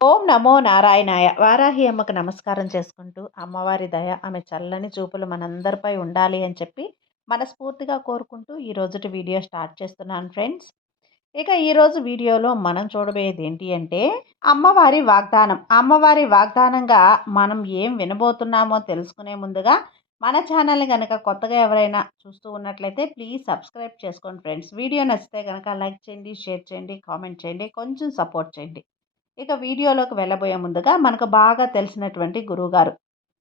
ఓం నమో నారాయణాయ. వారాహి అమ్మకు నమస్కారం చేసుకుంటూ, అమ్మవారి దయ, ఆమె చల్లని చూపులు మనందరిపై ఉండాలి అని చెప్పి మనస్ఫూర్తిగా కోరుకుంటూ ఈ రోజుటి వీడియో స్టార్ట్ చేస్తున్నాను ఫ్రెండ్స్. ఇక ఈరోజు వీడియోలో మనం చూడబోయేది ఏంటి అంటే, అమ్మవారి వాగ్దానం. అమ్మవారి వాగ్దానంగా మనం ఏం వినబోతున్నామో తెలుసుకునే ముందుగా మన ఛానల్ని కనుక కొత్తగా ఎవరైనా చూస్తూ ఉన్నట్లయితే ప్లీజ్ సబ్స్క్రైబ్ చేసుకోండి ఫ్రెండ్స్. వీడియో నచ్చితే కనుక లైక్ చేయండి, షేర్ చేయండి, కామెంట్ చేయండి, కొంచెం సపోర్ట్ చేయండి. ఇక వీడియోలోకి వెళ్ళబోయే ముందుగా మనకు బాగా తెలిసినటువంటి గురువుగారు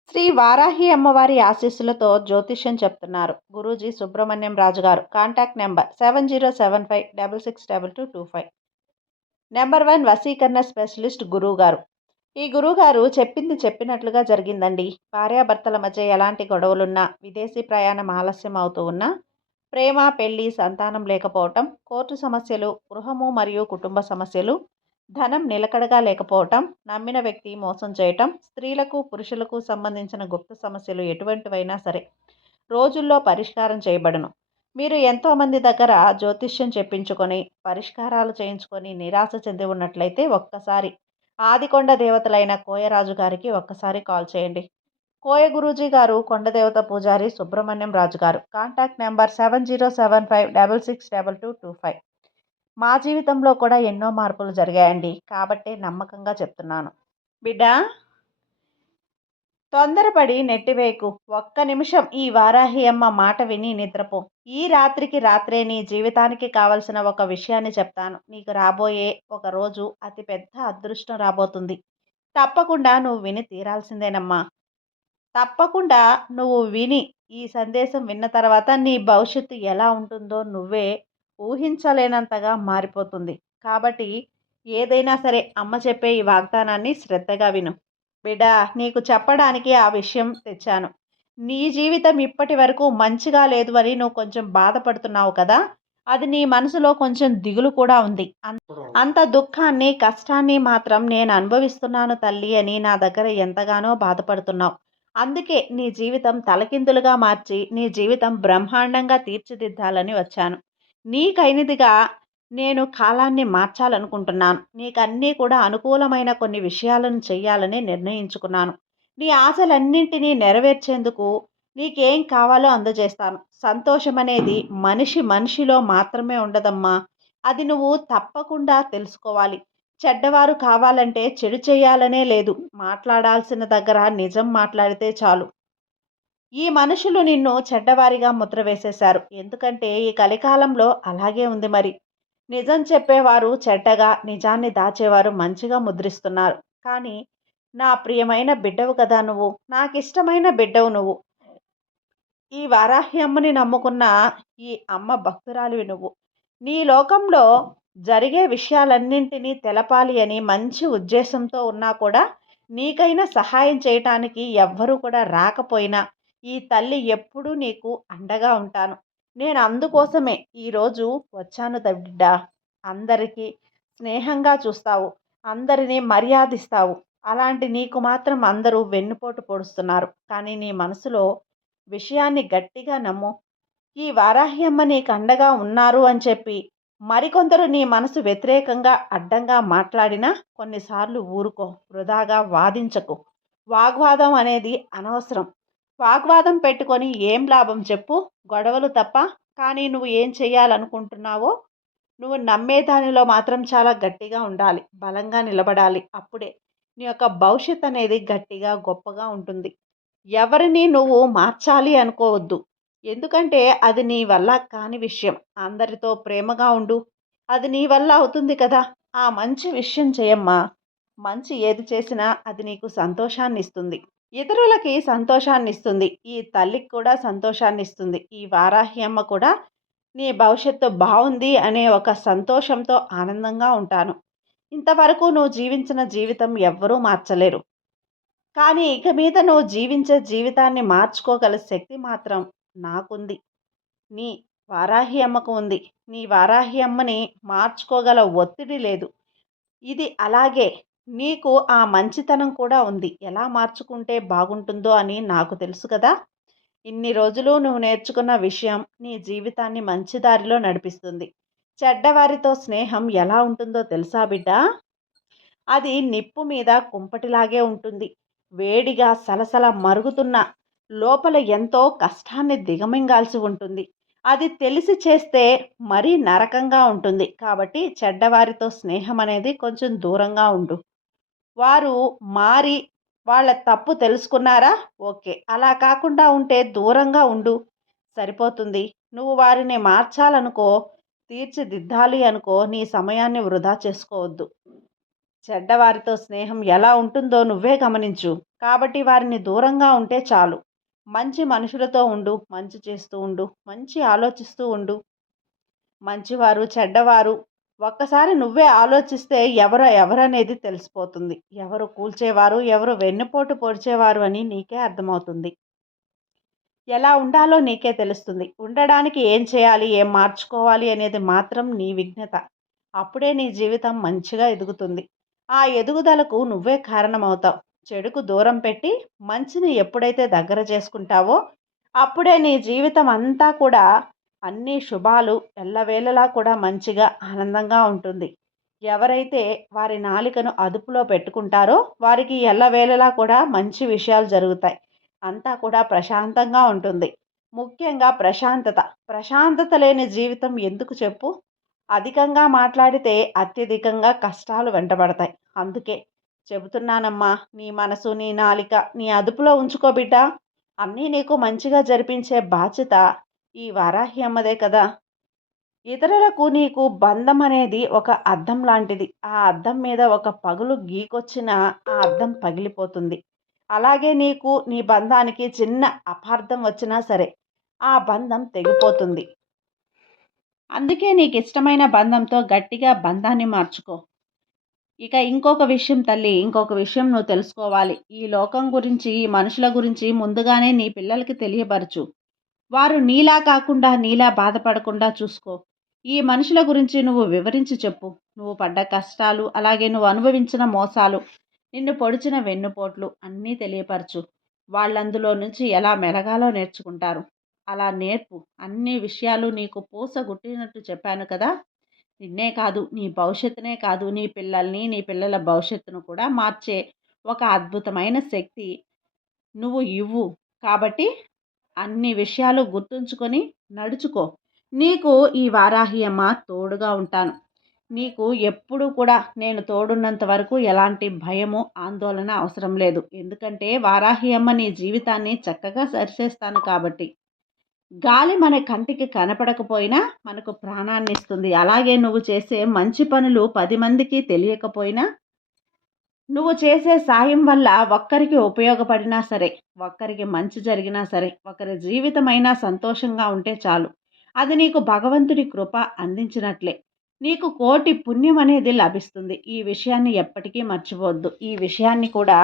శ్రీ వారాహి అమ్మవారి ఆశీస్సులతో జ్యోతిష్యం చెప్తున్నారు గురూజీ సుబ్రహ్మణ్యం రాజు గారు. Contact number 7075662225. నెంబర్ 1 వశీకరణ స్పెషలిస్ట్ గురువు గారు. ఈ గురువుగారు చెప్పింది చెప్పినట్లుగా జరిగిందండి. భార్యాభర్తల మధ్య ఎలాంటి గొడవలున్నా, విదేశీ ప్రయాణం ఆలస్యం అవుతూ ఉన్నా, ప్రేమ పెళ్లి సంతానం లేకపోవటం, కోర్టు సమస్యలు, గృహము మరియు కుటుంబ సమస్యలు, ధనం నిలకడగా లేకపోవటం, నమ్మిన వ్యక్తి మోసం చేయటం, స్త్రీలకు పురుషులకు సంబంధించిన గుప్త సమస్యలు ఎటువంటివైనా సరే రోజుల్లో పరిష్కారం చేయబడును. మీరు ఎంతోమంది దగ్గర జ్యోతిష్యం చెప్పించుకొని పరిష్కారాలు చేయించుకొని నిరాశ చెంది ఉన్నట్లయితే ఒక్కసారి ఆదికొండ దేవతలైన కోయరాజు గారికి ఒక్కసారి కాల్ చేయండి. కోయ గురూజీ గారు కొండదేవత పూజారి సుబ్రహ్మణ్యం రాజు గారు. Contact number 7075662225. మా జీవితంలో కూడా ఎన్నో మార్పులు జరిగాయండి. కాబట్టే నమ్మకంగా చెప్తున్నాను. బిడ్డ, తొందరపడి నెట్టివేయకు. ఒక్క నిమిషం ఈ వారాహి అమ్మ మాట విని నిద్రపో. ఈ రాత్రికి రాత్రే నీ జీవితానికి కావలసిన ఒక విషయాన్ని చెప్తాను. నీకు రాబోయే ఒక రోజు అతి పెద్ద అదృష్టం రాబోతుంది. తప్పకుండా నువ్వు విని తీరాల్సిందేనమ్మా. తప్పకుండా నువ్వు విని ఈ సందేశం విన్న తర్వాత నీ భవిష్యత్తు ఎలా ఉంటుందో నువ్వే ఊహించలేనంతగా మారిపోతుంది. కాబట్టి ఏదైనా సరే అమ్మ చెప్పే ఈ వాగ్దానాన్ని శ్రద్ధగా విను. బిడ్డా, నీకు చెప్పడానికి ఆ విషయం తెచ్చాను. నీ జీవితం ఇప్పటి వరకు మంచిగా లేదు అని నువ్వు కొంచెం బాధపడుతున్నావు కదా! అది నీ మనసులో కొంచెం దిగులు కూడా ఉంది. అంత దుఃఖాన్ని, కష్టాన్ని మాత్రం నేను అనుభవిస్తున్నాను తల్లి అని నా దగ్గర ఎంతగానో బాధపడుతున్నావు. అందుకే నీ జీవితం తలకిందులుగా మార్చి, నీ జీవితం బ్రహ్మాండంగా తీర్చిదిద్దాలని వచ్చాను. నీకైనదిగా నేను కాలాన్ని మార్చాలనుకుంటున్నాను. నీకన్నీ కూడా అనుకూలమైన కొన్ని విషయాలను చెయ్యాలని నిర్ణయించుకున్నాను. నీ ఆశలన్నింటినీ నెరవేర్చేందుకు నీకేం కావాలో అందజేస్తాను. సంతోషం అనేది మనిషిలో మాత్రమే ఉండదమ్మా. అది నువ్వు తప్పకుండా తెలుసుకోవాలి. చెడ్డవారు కావాలంటే చెడు చేయాలనే లేదు. మాట్లాడాల్సిన దగ్గర నిజం మాట్లాడితే చాలు. ఈ మనుషులు నిన్ను చెడ్డవారిగా ముద్ర వేసేశారు. ఎందుకంటే ఈ కలికాలంలో అలాగే ఉంది మరి. నిజం చెప్పేవారు చెడ్డగా, నిజాన్ని దాచేవారు మంచిగా ముద్రిస్తున్నారు. కానీ నా ప్రియమైన బిడ్డవు కదా నువ్వు. నాకిష్టమైన బిడ్డవు నువ్వు. ఈ వారాహి అమ్మని నమ్ముకున్న ఈ అమ్మ భక్తురాలివి నువ్వు. నీ లోకంలో జరిగే విషయాలన్నింటినీ తెలపాలి అని మంచి ఉద్దేశంతో ఉన్నా కూడా నీకైనా సహాయం చేయటానికి ఎవ్వరూ కూడా రాకపోయినా ఈ తల్లి ఎప్పుడూ నీకు అండగా ఉంటాను. నేను అందుకోసమే ఈరోజు వచ్చాను బిడ్డ. అందరికీ స్నేహంగా చూస్తావు, అందరినీ మర్యాదిస్తావు. అలాంటి నీకు మాత్రం అందరూ వెన్నుపోటు పొడుస్తున్నారు. కానీ నీ మనసులో విషయాన్ని గట్టిగా నమ్ము. ఈ వారాహ్యమ్మ నీకు అండగా ఉన్నారు అని చెప్పి మరికొందరు నీ మనసు వ్యతిరేకంగా అడ్డంగా మాట్లాడినా కొన్నిసార్లు ఊరుకో. వృధాగా వాదించకు. వాగ్వాదం అనేది అనవసరం. వాగ్వాదం పెట్టుకొని ఏం లాభం చెప్పు? గొడవలు తప్ప. కానీ నువ్వు ఏం చేయాలనుకుంటున్నావో నువ్వు నమ్మే దానిలో మాత్రం చాలా గట్టిగా ఉండాలి. బలంగా నిలబడాలి. అప్పుడే నీ యొక్క భవిష్యత్ అనేది గట్టిగా గొప్పగా ఉంటుంది. ఎవరిని నువ్వు మార్చాలి అనుకోవద్దు. ఎందుకంటే అది నీ వల్ల కాని విషయం. అందరితో ప్రేమగా ఉండు. అది నీ వల్ల అవుతుంది కదా! ఆ మంచి విషయం చేయమ్మా. మంచి ఏది చేసినా అది నీకు సంతోషాన్నిస్తుంది. ఇతరులకి సంతోషాన్నిస్తుంది. ఈ తల్లికి కూడా సంతోషాన్నిస్తుంది. ఈ వారాహి అమ్మ కూడా నీ భవిష్యత్తు బావుంది అనే ఒక సంతోషంతో ఆనందంగా ఉంటాను. ఇంతవరకు నువ్వు జీవించిన జీవితం ఎవ్వరూ మార్చలేరు. కానీ ఇక మీద నువ్వు జీవించే జీవితాన్ని మార్చుకోగల శక్తి మాత్రం నాకుంది. నీ వారాహి అమ్మకు ఉంది. నీ వారాహి అమ్మని మార్చుకోగల ఒత్తిడి లేదు. ఇది అలాగే నీకు ఆ మంచితనం కూడా ఉంది. ఎలా మార్చుకుంటే బాగుంటుందో అని నాకు తెలుసు కదా! ఇన్ని రోజులు నువ్వు నేర్చుకున్న విషయం నీ జీవితాన్ని మంచి దారిలో నడిపిస్తుంది. చెడ్డవారితో స్నేహం ఎలా ఉంటుందో తెలుసా బిడ్డ? అది నిప్పు మీద కుంపటిలాగే ఉంటుంది. వేడిగా సలసల మరుగుతున్న లోపల ఎంతో కష్టాన్ని దిగమింగాల్సి ఉంటుంది. అది తెలిసి చేస్తే మరీ నరకంగా ఉంటుంది. కాబట్టి చెడ్డవారితో స్నేహం అనేది కొంచెం దూరంగా ఉండు. వారు మారి వాళ్ళ తప్పు తెలుసుకున్నారా? ఓకే. అలా కాకుండా ఉంటే దూరంగా ఉండు. సరిపోతుంది. నువ్వు వారిని మార్చాలనుకో, తీర్చిదిద్దాలి అనుకో, నీ సమయాన్ని వృధా చేసుకోవద్దు. చెడ్డవారితో స్నేహం ఎలా ఉంటుందో నువ్వే గమనించు. కాబట్టి వారిని దూరంగా ఉంటే చాలు. మంచి మనుషులతో ఉండు. మంచి చేస్తూ ఉండు. మంచి ఆలోచిస్తూ ఉండు. మంచివారు, చెడ్డవారు ఒక్కసారి నువ్వే ఆలోచిస్తే ఎవరనేది తెలిసిపోతుంది. ఎవరు కూల్చేవారు, ఎవరు వెన్నుపోటు పొడిచేవారు అని నీకే అర్థమవుతుంది. ఎలా ఉండాలో నీకే తెలుస్తుంది. ఉండడానికి ఏం చేయాలి, ఏం మార్చుకోవాలి అనేది మాత్రం నీ విజ్ఞత. అప్పుడే నీ జీవితం మంచిగా ఎదుగుతుంది. ఆ ఎదుగుదలకు నువ్వే కారణమవుతావు. చెడుకు దూరం పెట్టి మంచిని ఎప్పుడైతే దగ్గర చేసుకుంటావో అప్పుడే నీ జీవితం అంతా కూడా అన్ని శుభాలు ఎల్లవేళలా కూడా మంచిగా ఆనందంగా ఉంటుంది. ఎవరైతే వారి నాలికను అదుపులో పెట్టుకుంటారో వారికి ఎల్లవేళలా కూడా మంచి విషయాలు జరుగుతాయి. అంతా కూడా ప్రశాంతంగా ఉంటుంది. ముఖ్యంగా ప్రశాంతత. ప్రశాంతత లేని జీవితం ఎందుకు చెప్పు? అధికంగా మాట్లాడితే అత్యధికంగా కష్టాలు వెంటబడతాయి. అందుకే చెబుతున్నానమ్మా, నీ మనసు, నీ నాలిక నీ అదుపులో ఉంచుకో బిడ్డా. అన్నీ నీకు మంచిగా జరిపించే బాధ్యత ఈ వారాహి అమ్మదే కదా! ఇతరులకు నీకు బంధం అనేది ఒక అద్దం లాంటిది. ఆ అద్దం మీద ఒక పగులు గీకొచ్చినా ఆ అద్దం పగిలిపోతుంది. అలాగే నీకు నీ బంధానికి చిన్న అపార్థం వచ్చినా సరే ఆ బంధం తెగిపోతుంది. అందుకే నీకు ఇష్టమైన బంధంతో గట్టిగా బంధాన్ని మార్చుకో. ఇక ఇంకొక విషయం తల్లి, ఇంకొక విషయం నువ్వు తెలుసుకోవాలి. ఈ లోకం గురించి, ఈ మనుషుల గురించి ముందుగానే నీ పిల్లలకి తెలియపరచు. వారు నీలా కాకుండా, నీలా బాధపడకుండా చూసుకో. ఈ మనుషుల గురించి నువ్వు వివరించి చెప్పు. నువ్వు పడ్డ కష్టాలు, అలాగే నువ్వు అనుభవించిన మోసాలు, నిన్ను పొడిచిన వెన్నుపోట్లు అన్నీ తెలియపరచు. వాళ్ళందులో నుంచి ఎలా మెలగాలో నేర్చుకుంటారు. అలా నేర్పు. అన్ని విషయాలు నీకు పూసగుట్టినట్టు చెప్పాను కదా! నిన్నే కాదు, నీ భవిష్యత్తునే కాదు, నీ పిల్లల్ని, నీ పిల్లల భవిష్యత్తును కూడా మార్చే ఒక అద్భుతమైన శక్తి నువ్వు ఇవ్వు. కాబట్టి అన్ని విషయాలు గుర్తుంచుకొని నడుచుకో. నీకు ఈ వారాహి అమ్మ తోడుగా ఉంటాను. నీకు ఎప్పుడు కూడా నేను తోడున్నంత వరకు ఎలాంటి భయము, ఆందోళన అవసరం లేదు. ఎందుకంటే వారాహి అమ్మ నీ జీవితాన్ని చక్కగా సరిచేస్తాను కాబట్టి. గాలి మన కంటికి కనపడకపోయినా మనకు ప్రాణాన్ని ఇస్తుంది. అలాగే నువ్వు చేసే మంచి పనులు 10 మందికి తెలియకపోయినా నువ్వు చేసే సాయం వల్ల ఒక్కరికి ఉపయోగపడినా సరే, ఒక్కరికి మంచి జరిగినా సరే, ఒకరి జీవితమైనా సంతోషంగా ఉంటే చాలు. అది నీకు భగవంతుడి కృప అందించినట్లే. నీకు కోటి పుణ్యం అనేది లభిస్తుంది. ఈ విషయాన్ని ఎప్పటికీ మర్చిపోవద్దు. ఈ విషయాన్ని కూడా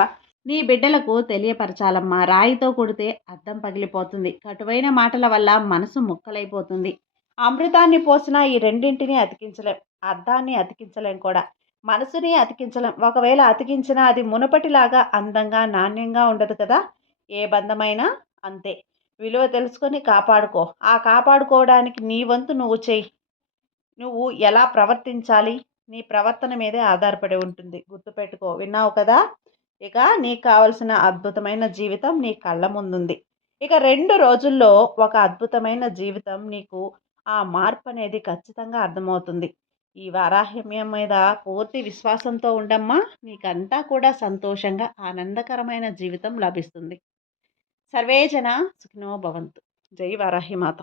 నీ బిడ్డలకు తెలియపరచాలమ్మా. రాయితో కొడితే అద్దం పగిలిపోతుంది. కటువైన మాటల వల్ల మనసు ముక్కలైపోతుంది. అమృతాన్ని పోసినా ఈ రెండింటిని అతికించలేం. అద్దాన్ని అతికించలేం కూడా. మనసుని అతికించలేం. ఒకవేళ అతికించినా అది మునుపటిలాగా అందంగా, నాణ్యంగా ఉండదు కదా! ఏ బంధమైనా అంతే. విలువ తెలుసుకొని కాపాడుకో. ఆ కాపాడుకోవడానికి నీ వంతు నువ్వు చెయ్యి. నువ్వు ఎలా ప్రవర్తించాలి? నీ ప్రవర్తన మీదే ఆధారపడి ఉంటుంది. గుర్తుపెట్టుకో. విన్నావు కదా! ఇక నీకు కావాల్సిన అద్భుతమైన జీవితం నీ కళ్ళ ముందుంది. ఇక 2 రోజుల్లో ఒక అద్భుతమైన జీవితం నీకు ఆ మార్పనేది ఖచ్చితంగా అర్థమవుతుంది. ఈ వారాహ్యం మీద పూర్తి విశ్వాసంతో ఉండమ్మా. నీకంతా కూడా సంతోషంగా, ఆనందకరమైన జీవితం లభిస్తుంది. సర్వే జన సుఖినో భవంతు. జై వారాహి మాత.